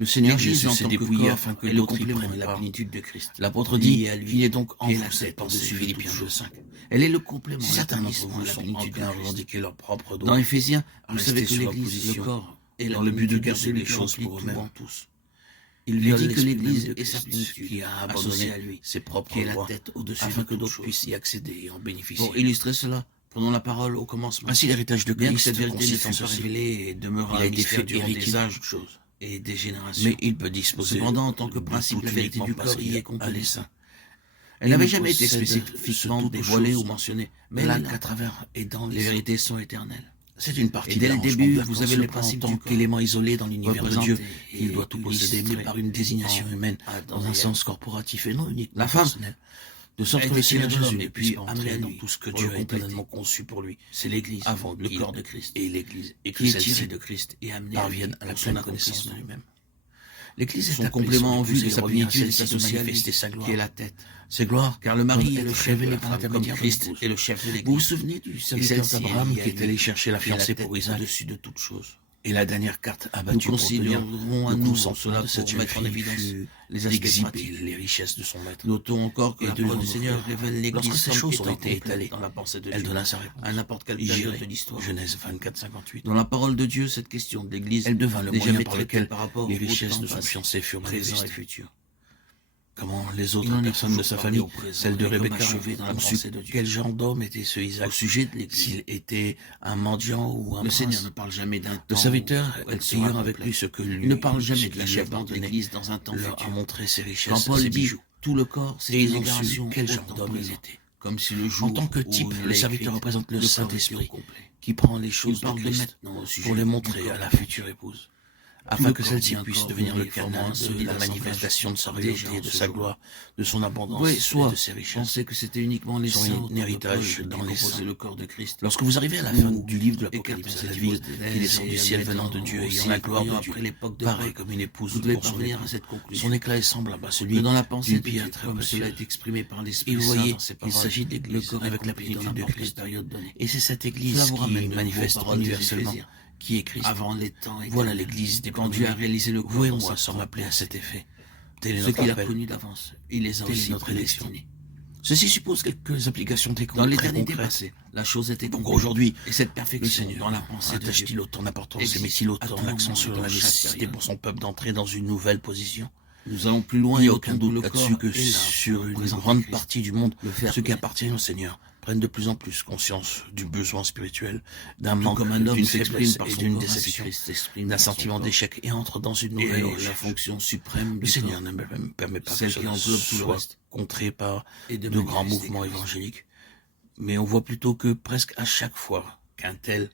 Le Seigneur L'Église, Jésus en s'est tant que dépouillé corps, afin que est le d'autres y complément prennent de la part. plénitude de Christ. L'apôtre dit Lié à lui, qu'il est donc en qui est vous la cette tête pensée, au-dessus de Philippiens toutes 2:5. Elle est le complément, Si certains d'entre l'établissement vous de la sont plénitude de enclins à Christ. revendiquer leur propre Dans droit, Éphésiens, vous rester savez que sur leur l'Église, le position, corps, est dans la le but de plénitude de garder celui les qui choses remplit pour tout eux-mêmes. en tous. Il Il viole dit que l'esprit l'Église même de est sa Christ, plénitude, qui a associée à abandonné lui, ses propres qui est la droits, tête au-dessus afin de que toutes d'autres choses. puissent y accéder et en bénéficier. Pour illustrer cela, prenons la parole au commencement. Ainsi, l'héritage de Bien que Christ cette vérité ne consiste en fût pas ceci. révélée et demeura Il a un été mystère fait durant héritier des de âges toutes choses. et des générations. Mais il peut disposer Cependant, en tant que de principe, tout la vérité uniquement du parce corps qu'il y est a contenue. les saints. Elle Il n'avait ne jamais été possède spécifiquement ce toutes dévoilée ou choses, mentionnée, mais là elle est là. qu'à travers et dans Les les saints. vérités sont éternelles. C'est une partie Et dès de le l'arrangement début, de la vous avez le le principe en tant du corps, qu'élément isolé dans l'univers de Dieu, représenté qu'il doit tout et posséder, mais illustré par une désignation en humaine, Adam dans et un Ève. sens corporatif et non uniquement La femme personnel. De a sorte que été le Seigneur tirée de l'homme Jésus et puis puisse amenée entrer à dans lui tout ce que pour Dieu le a compléter. éternellement conçu pour lui, C'est l'Église, avant le qu'il corps de Christ, et l'Église, et que qui est celle-ci tiré de Christ et amené parvienne à la pour son pleine connaissance de accomplissement. lui-même. L'Église est Son appelée complément en vue de et sa revient à plénitude est celle-ci de associé à lui, manifester sa gloire. qui est la tête. Ses gloires, Car le mari doivent est le être chef de révélées la par femme, comme l'intermédiaire de Christ l'épouse. est le chef de Vous vous l'Église. souvenez du Et serviteur celle-ci d'Abraham est liée à qui est allé lui, chercher la qui est fiancée tête pour Isaac, au-dessus de toute chose. et la dernière carte Nous abattue pour tenir considérerons à le nous consentement cela de cette pour jeune mettre en fille évidence fut les aspects d'exhiber pratiques. les richesses de son maître. Notons encore que Et la de parole lui du en Seigneur offrir. révèle l'Église Lorsque ces comme choses ont étant été complète étalées, dans la pensée de elle Dieu, donna sa réponse. à n'importe quelle période J'irai. de l'histoire. Genèse 24, 58. Dans la parole de Dieu, cette question de l'Église Elle devint le n'est moyen jamais par traitée lequel par rapport les au richesses temps de son passé, fiancé furent présent et manifestées. futur. Comment les Il autres en est personnes de toujours sa parlé famille, au présent, celle de et comme Rebecca, achevé dans la ont su pensée de Dieu. quel genre d'homme était ce Isaac, Au sujet de l'Église, s'il était un mendiant ou un le Seigneur prince. ne parle jamais d'un temps Le serviteur, où elle sera ayant avec complète. lui ce que lui, Il ne parle ce jamais qui de lui l'achèvement de appartenait, l'Église dans un temps leur a futur. montré ses Quand richesses, Paul ses dit bijoux. tout le corps, c'est Et une ils ont su déclaration quel au genre temps d'homme il présent. était. Comme si le jour En tant que où type, il le l'a serviteur écrite, représente le corps était Saint-Esprit, au complet. qui prend les Il choses de parle de Christ maintenant au sujet pour les du montrer corps à la complet. future épouse, Tout afin le que corps celle-ci dit un puisse corps devenir le uni, témoin formant un de solide la assemblage, manifestation de sa déjà royauté, en de ce sa jour. gloire, de son abondance Oui, et soit de ses richesses. penser que c'était uniquement les Son saints autant que héritage Paul qui dans les composaient saints. le corps de Christ. Lorsque vous arrivez à la fin Ou du livre de écartons l'Apocalypse, cette la ville hypothèse qui descend et du ciel venant de admettons Dieu, aussi ayant la gloire de après Dieu, l'époque de pareil Paul, comme une épouse vous devez pour son parvenir époux. à cette conclusion. Son éclat est semblable à celui Que dans la pensée d'une de Dieu, pierre très comme cela précieuse. est exprimé par l'Esprit Et vous Saint voyez, dans ses il paroles, s'agit de le l'Église corps est avec la complet dans plénitude de n'importe quelle Christ. période donnée. Et c'est cette Église Cela vous ramène qui de manifeste nouveau aux paroles des universellement Éphésiens. qui est Christ. Avant les temps Voilà éternels. l'Église des Quand Dieu a réalisé le Vous corps et dans moi sa sommes propre appelés à cet pensée. effet. Tel est Ceux notre qu'il a appel. connus d'avance, il les a Telle est aussi notre élection. prédestinés. Ceci suppose quelques applications Dans très l'éternité concrètes. passée, la chose était Donc complète. aujourd'hui, Et cette le perfection Seigneur dans la pensée de Dieu attache-t-il autant d'importance et existe met-il à autant tout l'accent moment sur dans la chaque nécessité période. pour son peuple d'entrer dans une nouvelle position? Nous allons plus loin Il n'y et a aucun aucun doute le là-dessus corps que est là sur pour une présenter grande Christ, partie du monde, le faire ceux qui connaître. appartiennent au Seigneur prennent de plus en plus conscience du besoin spirituel, d'un Tout manque, comme un homme d'une s'exprime faiblesse par et son d'une corps, ainsi déception, Christ s'exprime d'un par son sentiment corps. d'échec et entre dans une Et nouvelle la recherche. fonction suprême Le du Seigneur corps, ne me permet pas que celle cela qui englobe tout le soit reste, contré par et de de grands manifester mouvements Christ. évangéliques, mais on voit plutôt que presque à chaque fois qu'un tel